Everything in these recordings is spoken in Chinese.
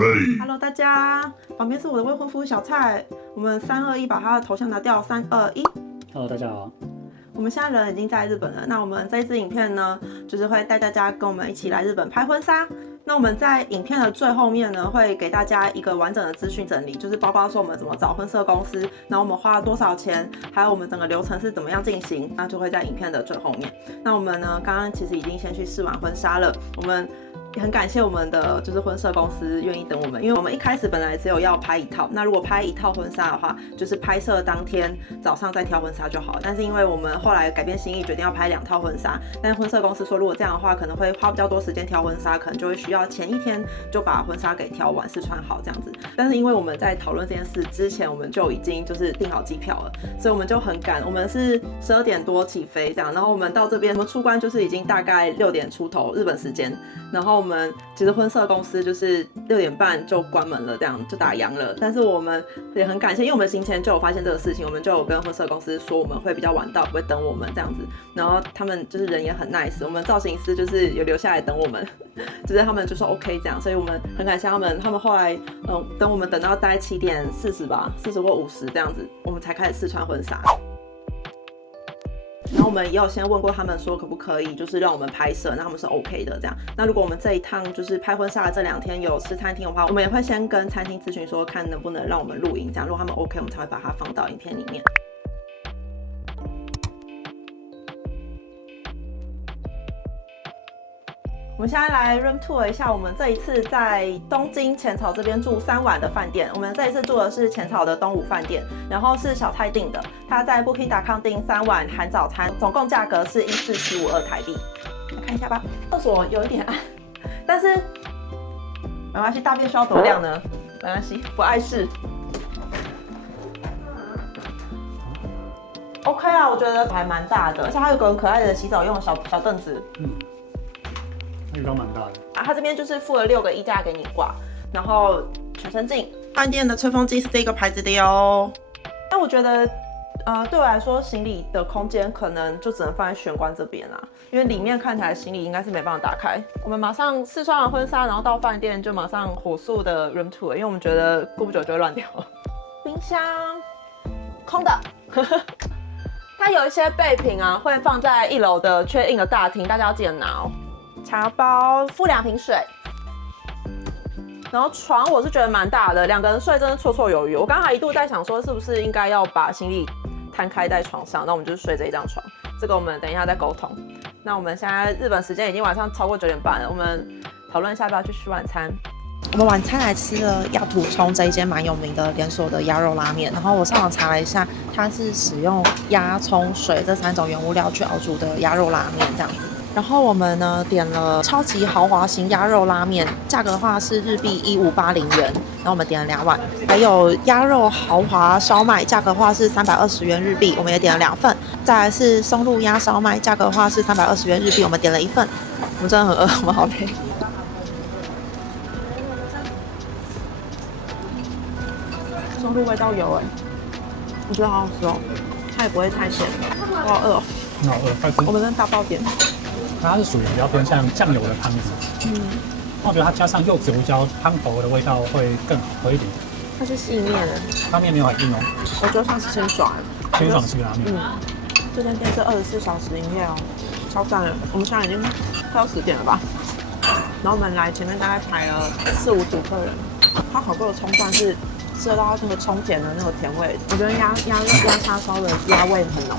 Ready. Hello， 大家，旁边是我的未婚夫小蔡。我们3、2、1，把他的头像拿掉。3、2、1。Hello， 大家好。我们现在人已经在日本了。那我们这一支影片呢，就是会带大家跟我们一起来日本拍婚纱。那我们在影片的最后面呢，会给大家一个完整的资讯整理，就是包括说我们怎么找婚摄公司，然后我们花了多少钱，还有我们整个流程是怎么样进行，那就会在影片的最后面。那我们呢，刚刚其实已经先去试完婚纱了，我们也很感谢我们的就是婚摄公司愿意等我们，因为我们一开始本来只有要拍一套，那如果拍一套婚纱的话，就是拍摄当天早上再挑婚纱就好了。但是因为我们后来改变心意，决定要拍2套婚纱，但是婚摄公司说如果这样的话，可能会花比较多时间挑婚纱，可能就会需要前一天就把婚纱给挑完试穿好这样子。但是因为我们在讨论这件事之前，我们就已经就是订好机票了，所以我们就很赶，我们是12点多起飞这样，然后我们到这边，我们出关就是已经大概6点出头日本时间，然后我们其实婚摄公司就是6点半就关门了，这样就打烊了。但是我们也很感谢，因为我们行前就有发现这个事情，我们就有跟婚摄公司说我们会比较晚到，不会等我们这样子。然后他们就是人也很 nice， 我们造型师就是有留下来等我们，就是他们就说 OK 这样，所以我们很感谢他们。他们后来等我们等到大概7点40吧，40或50这样子，我们才开始试穿婚纱。然后我们也有先问过他们说可不可以就是让我们拍摄，那他们是 OK 的这样。那如果我们这一趟就是拍婚纱的这2天有吃餐厅的话，我们也会先跟餐厅咨询说看能不能让我们录影这样，如果他们 OK， 我们才会把它放到影片里面。我们现在来 room tour 一下我们这一次在东京浅草这边住3晚的饭店。我们这一次住的是浅草的东武饭店，然后是小蔡订的，他在 Booking.com 订3晚含早餐，总共价格是14752台币。来看一下吧，厕所有一点暗，但是没关系，大便需要多亮呢？没关系，不碍事。OK 啦，我觉得还蛮大的，而且它有个很可爱的洗澡用的小凳子。浴缸蛮大的啊，它这边就是附了6个衣架给你挂，然后全身镜。饭店的吹风机是这个牌子的哟。那我觉得，对我来说，行李的空间可能就只能放在玄关这边啦，因为里面看起来行李应该是没办法打开。我们马上试穿完婚纱，然后到饭店就马上火速的 room tour， 因为我们觉得过不久就会乱掉。冰箱空的。它有一些备品啊，会放在1楼的缺印的大厅，大家要记得拿哦。茶包附2瓶水，然后床我是觉得蛮大的，2个人睡真的绰绰有余。我刚刚还一度在想说，是不是应该要把行李摊开在床上，那我们就是睡这一张床。这个我们等一下再沟通。那我们现在日本时间已经晚上超过9点半了，我们讨论一下要不要去吃晚餐。我们晚餐来吃了鸭土葱这一间蛮有名的连锁的鸭肉拉面，然后我上网查了一下，它是使用鸭、葱、水这3种原物料去熬煮的鸭肉拉面这样子。然后我们呢点了超级豪华型鸭肉拉面，价格的话是日币1580元，然后我们点了2碗。还有鸭肉豪华烧麦，价格的话是320元日币，我们也点了2份。再来是松露鸭烧麦，价格的话是320元日币，我们点了1份。我们真的很饿，我们好累。松露味道有哎，我觉得好好吃哦，它也不会太咸，我好饿哦。好饿，快吃！我们真的大爆点。它是属于比较偏向酱油的汤底，我觉得它加上柚子胡椒，汤头的味道会更好喝一点。它是细面，它面没有很硬哦，我觉得算是清爽，清爽式拉面。这间店是24小时营业哦，超赞的。我们现在已经快要10点了吧，然后我们来前面大概排了4、5组客人，它烤过的葱段是吃得到那个葱甜的那个甜味，我觉得鸭叉烧的鸭味很浓。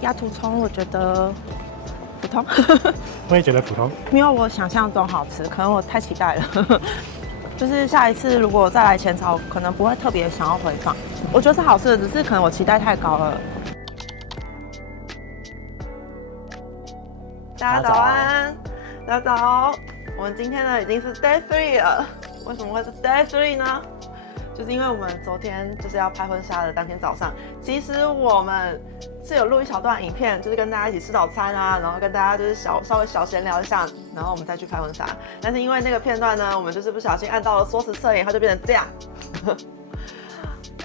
鸭土葱我觉得普通，我也觉得普通，没有我想象中好吃，可能我太期待了。就是下一次如果再来浅草，可能不会特别想要回放。我觉得是好吃的，只是可能我期待太高了。大家早安，大家早。我们今天呢已经是 day 3了，为什么会是 day 3呢？就是因为我们昨天就是要拍婚纱的当天早上，其实我们是有录一小段影片，就是跟大家一起吃早餐啊，然后跟大家就是稍微小闲聊一下，然后我们再去拍婚纱。但是因为那个片段呢，我们就是不小心按到了缩时摄影，它就变成这样。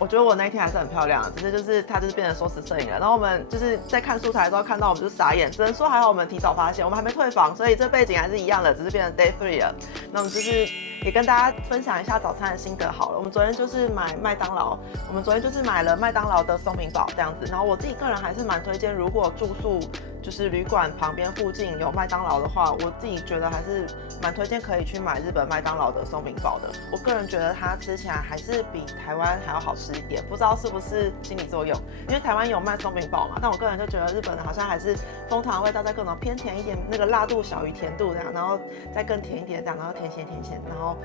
我觉得我那一天还是很漂亮，只是就是它就是变成缩时摄影了。然后我们就是在看素材的时候看到我们就傻眼，只能说还好我们提早发现，我们还没退房，所以这背景还是一样的，只是变成 day 3了。那我们就是也跟大家分享一下早餐的心得好了。我们昨天就是买麦当劳，我们昨天就是买了麦当劳的松饼堡这样子。然后我自己个人还是蛮推荐，如果住宿就是旅馆旁边附近有麦当劳的话，我自己觉得还是蛮推荐可以去买日本麦当劳的松饼堡的。我个人觉得它吃起来还是比台湾还要好吃一点，不知道是不是心理作用，因为台湾有卖松饼堡嘛，但我个人就觉得日本的好像还是枫糖味道再更浓，偏甜一点，那个辣度小于甜度这样，然后再更甜一点这样，然后甜咸，然后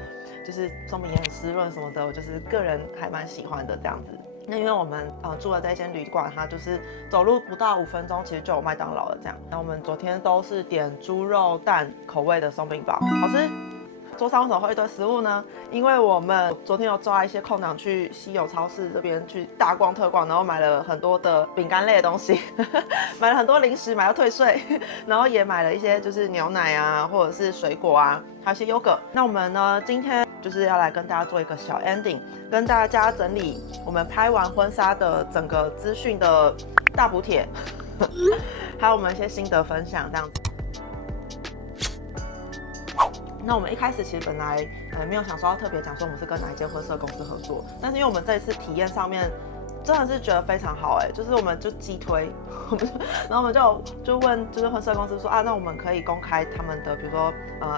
就是松饼也很湿润什么的，我就是个人还蛮喜欢的这样子。那因为我们住的这间旅馆，它就是走路不到5分钟，其实就有麦当劳了这样。然后我们昨天都是点猪肉蛋口味的松饼堡，好吃。桌上为什么会一堆食物呢？因为我们昨天有抓一些空档去西友超市这边去大逛特逛，然后买了很多的饼干类的东西，买了很多零食，买到退税，然后也买了一些就是牛奶啊，或者是水果啊，还有一些优格。那我们呢，今天就是要来跟大家做一个小 ending， 跟大家整理我们拍完婚纱的整个资讯的大补帖，还有我们一些心得分享这样子。那我们一开始其实本来没有想说要特别讲说我们是跟哪一间婚摄公司合作，但是因为我们这一次体验上面真的是觉得非常好就是我们就激推，然后我们就问就是婚摄公司说啊，那我们可以公开他们的比如说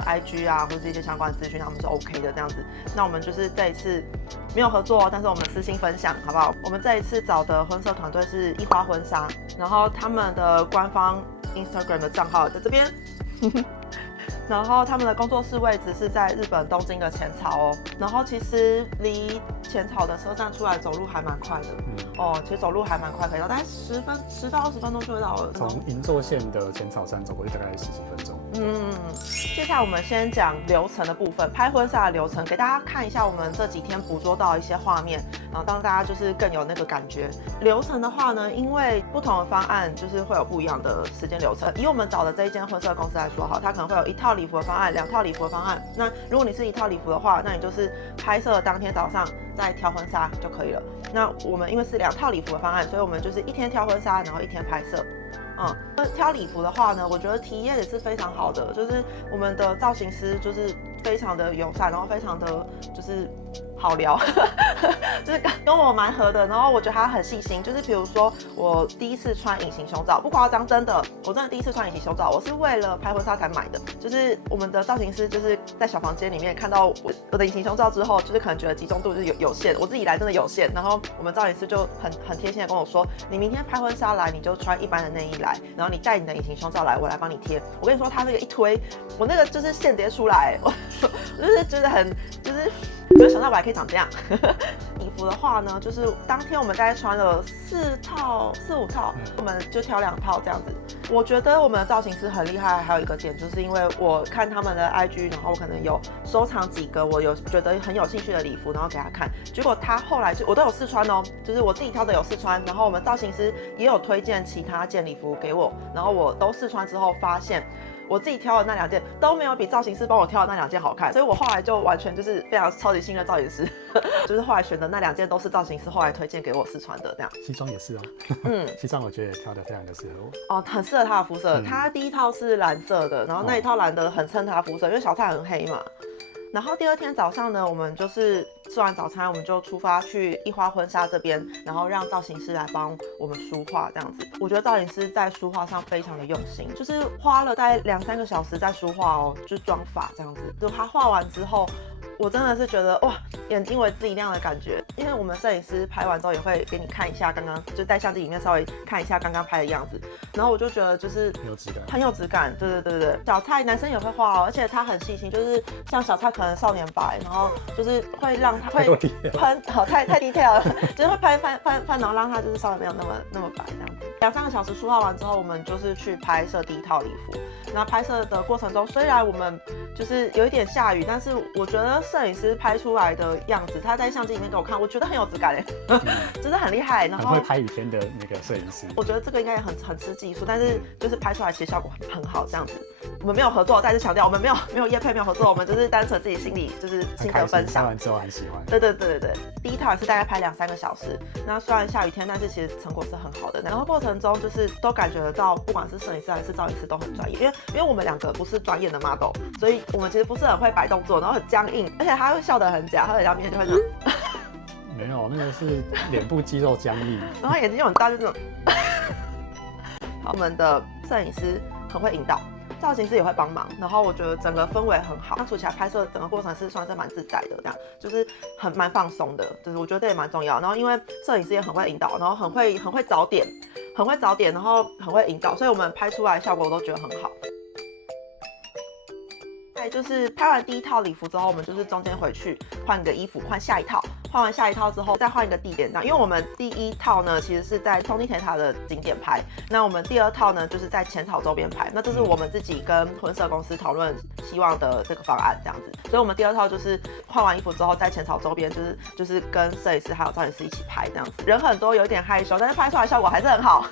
IG 啊或者一些相关资讯，他们是 OK 的这样子。那我们就是这一次没有合作，但是我们私信分享好不好？我们这一次找的婚摄团队是一花婚纱，然后他们的官方 Instagram 的账号在这边。然后他们的工作室位置是在日本东京的浅草哦，然后其实离浅草的车站出来走路还蛮快的，其实走路还蛮快，可以到大概10到20分钟就会到了。从银座线的浅草站走过去大概10几分钟。接下来我们先讲流程的部分，拍婚纱的流程，给大家看一下我们这几天捕捉到一些画面，然后让大家就是更有那个感觉。流程的话呢，因为不同的方案就是会有不一样的时间流程。以我们找的这一间婚摄公司来说，它可能会有1套礼服的方案，2套礼服的方案。那如果你是1套礼服的话，那你就是拍摄当天早上再挑婚纱就可以了。那我们因为是2套礼服的方案，所以我们就是1天挑婚纱，然后1天拍摄。挑礼服的话呢，我觉得体验也是非常好的，就是我们的造型师就是非常的友善，然后非常的就是好聊，就是跟我蛮合的。然后我觉得他很细心，就是比如说我第一次穿隐形胸罩，不夸张，真的，我真的第一次穿隐形胸罩，我是为了拍婚纱才买的。就是我们的造型师就是在小房间里面看到我的隐形胸罩之后，就是可能觉得集中度就是有限，我自己来真的有限。然后我们造型师就很贴心的跟我说，你明天拍婚纱来，你就穿一般的内衣来，然后你带你的隐形胸罩来，我来帮你贴。我跟你说，他那个一推，我那个就是线直接出来，我就是觉得很就是没有想到我还可以长这样。礼服的话呢，就是当天我们大概穿了4、5套，我们就挑2套这样子。我觉得我们的造型师很厉害，还有一个点就是因为我看他们的 IG， 然后我可能有收藏几个我有觉得很有兴趣的礼服，然后给他看，结果他后来我都有试穿哦，就是我自己挑的有试穿，然后我们造型师也有推荐其他件礼服给我，然后我都试穿之后发现，我自己挑的那2件都没有比造型师帮我挑的那2件好看，所以我后来就完全就是非常超级信任造型师，就是后来选的那2件都是造型师后来推荐给我试穿的这样。西装也是哦，西装我觉得也挑得非常的适合我很适合他的肤色。他第1套是蓝色的，然后那一套蓝的很衬他肤色，因为小蔡很黑嘛。然后第2天早上呢，我们就是吃完早餐，我们就出发去一花婚纱这边，然后让造型师来帮我们梳化这样子。我觉得造型师在梳化上非常的用心，就是花了大概2、3个小时在梳化哦，就是妆发这样子。就他画完之后，我真的是觉得哇，眼睛为之一亮的感觉。因为我们摄影师拍完之后也会给你看一下刚刚就在相机里面稍微看一下刚刚拍的样子，然后我就觉得就是很有质感，很有质感。对，小蔡男生也会画哦，而且他很细心，就是像小蔡可能少年白，然后就是会让他会喷太 detail 了，就是会喷，然后让他就是稍微没有那么白这样子。2、3个小时梳化完之后，我们就是去拍摄第1套礼服。那拍摄的过程中，虽然我们就是有一点下雨，但是我觉得摄影师拍出来的样子，他在相机里面给我看，我觉得很有质感就是很厉害。然后很会拍雨天的那个摄影师，我觉得这个应该也很吃技术，但是就是拍出来其实效果很好这样子。我们没有合作，再次强调，我们没有业配，没有合作，我们就是单纯自己心里就是心得分享。拍完之后很喜欢。对，第一套也是大概拍2-3个小时。那虽然下雨天，但是其实成果是很好的。然后过程中就是都感觉得到，不管是摄影师还是造型师都很专业，因为我们2个不是专业的 model， 所以我们其实不是很会摆动作，然后很僵硬，而且他会笑得很假，他在面就会这样。没有，那个是脸部肌肉僵硬，然后眼睛又很大，就这种。我们的摄影师很会引导，造型师也会帮忙，然后我觉得整个氛围很好，相处起来拍摄整个过程是算是蛮自在的，这样就是蛮放松的，就是我觉得这也蛮重要。然后因为摄影师也很会引导，然后很会找点，然后很会引导，所以我们拍出来的效果我都觉得很好。就是拍完第一套礼服之后，我们就是中间回去换个衣服，换下一套。换完下一套之后，再换一个地点，因为我们第一套呢其实是在通天塔的景点拍，那我们第2套呢就是在浅草周边拍，那这是我们自己跟婚摄公司讨论希望的这个方案这样子，所以我们第2套就是换完衣服之后，在浅草周边就是跟摄影师还有造型师一起拍这样子，人很多，有点害羞，但是拍出来效果还是很好，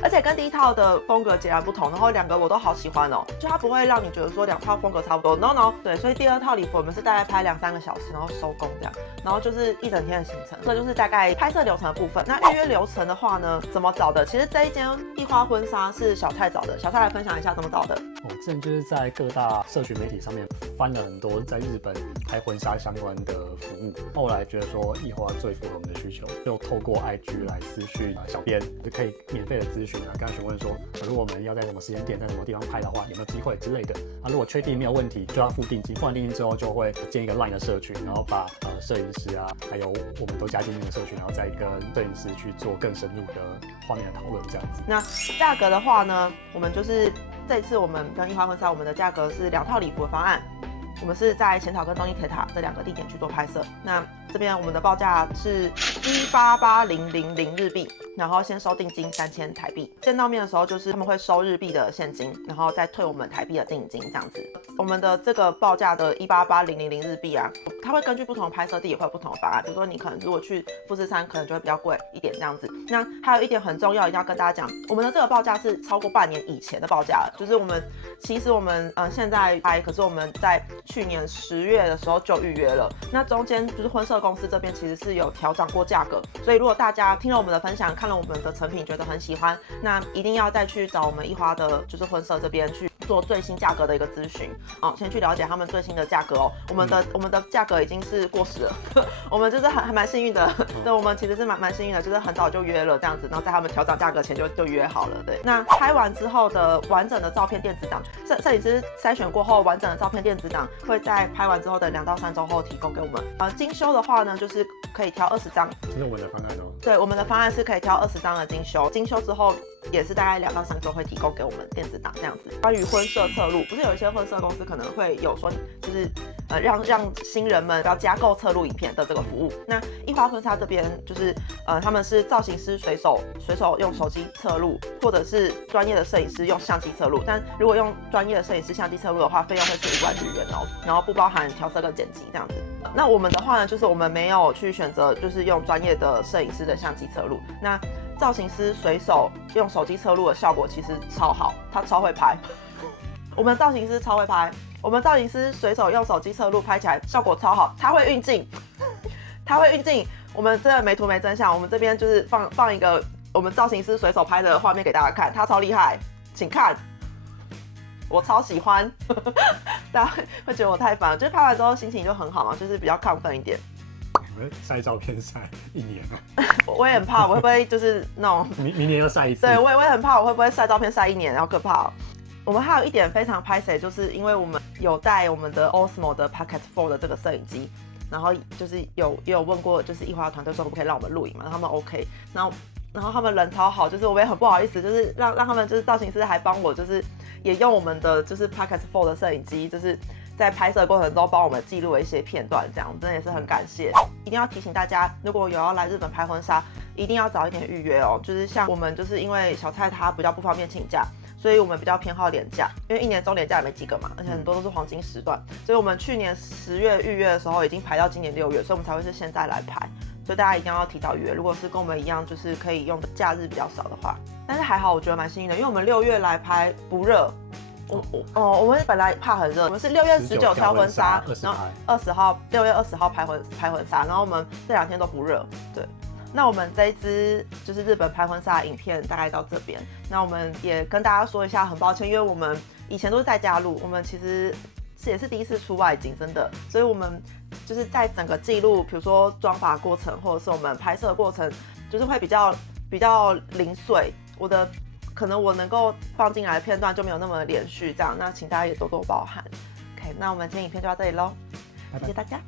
而且跟第一套的风格截然不同，然后2个我都好喜欢哦，就它不会让你觉得说2套风格差不多 ，no， 对，所以第2套礼服我们是大概拍2-3个小时，然后收工这样，然后就是一整天的行程，这就是大概拍摄流程的部分。那预约流程的话呢，怎么找的？其实这一间一花婚纱是小蔡找的，小蔡来分享一下怎么找的。我之前就是在各大社群媒体上面翻了很多在日本拍婚纱相关的服务，后来觉得说一花最符合我们的需求，就透过 IG 来私讯小编，就可以免费的咨询跟他询问说，如果我们要在什么时间点在什么地方拍的话，有没有机会之类的。如果确定没有问题，就要付定金，付完定金之后就会建一个 LINE 的社群，然后把摄影师还有我们都加进那个社群，然后再跟摄影师去做更深入的画面的讨论，这样子。那价格的话呢，我们就是这一次我们跟一花婚纱，我们的价格是2套礼服的方案，我们是在浅草跟东京铁塔这2个地点去做拍摄。那这边我们的报价是1880000日币，然后先收定金3000台币。见到面的时候就是他们会收日币的现金，然后再退我们台币的定金这样子。我们的这个报价的1880000日币啊，它会根据不同的拍摄地也会有不同的方案。比如说你可能如果去富士山，可能就会比较贵一点这样子。那还有一点很重要，一定要跟大家讲，我们的这个报价是超过半年以前的报价了，就是我们其实我们现在拍，可是我们在去年10月的时候就预约了。那中间就是婚摄公司这边其实是有调涨过价格，所以如果大家听了我们的分享，看了我们的成品，觉得很喜欢，那一定要再去找我们一花的，就是婚摄这边去做最新价格的一个咨询先去了解他们最新的价格哦。我们的价格已经是过时了，我们就是还蛮幸运的，对，我们其实是蛮幸运的，就是很早就约了这样子，然后在他们调涨价格前就约好了。对，那拍完之后的完整的照片电子档，摄影师筛选过后，完整的照片电子档会在拍完之后的2到3周后提供给我们。精修的话呢，就是可以挑20张，这是我们的方案哦。对，我们的方案是可以挑20张的精修，精修之后也是大概2到3周会提供给我们电子档这样子。关于婚摄侧录，不是有一些婚摄公司可能会有说，就是让新人们要加购侧录影片的这个服务。那一花婚纱这边就是他们是造型师随手用手机侧录，或者是专业的摄影师用相机侧录。但如果用专业的摄影师相机侧录的话，费用会是5万日元哦，然后不包含调色跟剪辑这样子。那我们的话呢，就是我们没有去选择就是用专业的摄影师的相机侧录。那造型师随手用手机侧录的效果其实超好，他超会拍。我们造型师超会拍，我们造型师随手用手机侧录拍起来效果超好，他会运镜，他会运镜。我们真的没图没真相，我们这边就是放一个我们造型师随手拍的画面给大家看，他超厉害，请看。我超喜欢，大家会觉得我太烦了，就是拍完之后心情就很好嘛，就是比较亢奋一点。晒照片晒1年了，我也很怕我会不会就是那种明年要晒一次。对，我也很怕我会不会晒照片晒1年，好可怕哦。我们还有一点非常拍谁，就是因为我们有带我们的 Osmo 的 Pocket 4的这个摄影机，然后就是也有问过，就是一花团队说可不可以让我们录影嘛，然后他们 OK， 然后他们人超好，就是我也很不好意思，就是让他们就是造型师还帮我就是也用我们的就是 Pocket 4的摄影机，就是在拍摄过程中帮我们记录了一些片段，这样真的也是很感谢。一定要提醒大家，如果有要来日本拍婚纱，一定要早一点预约哦。就是像我们就是因为小蔡他比较不方便请假，所以我们比较偏好连假，因为一年中连假也没几个嘛，而且很多都是黄金时段，所以我们去年10月预约的时候已经排到今年6月，所以我们才会是现在来排。所以大家一定要提早预约。如果是跟我们一样，就是可以用的假日比较少的话，但是还好，我觉得蛮幸运的，因为我们6月来排不热。我们本来怕很热，我们是6月19挑婚纱，然后6月20号拍婚纱，然后我们这2天都不热。对，那我们这一支就是日本拍婚纱的影片大概到这边。那我们也跟大家说一下，很抱歉，因为我们以前都是在家录，我们其实也是第一次出外景，真的，所以我们就是在整个记录，比如说妆发过程或者是我们拍摄过程，就是会比较零碎。可能我能够放进来的片段就没有那么连续，这样，那请大家也多多包涵。OK， 那我们今天影片就到这里喽，谢谢大家。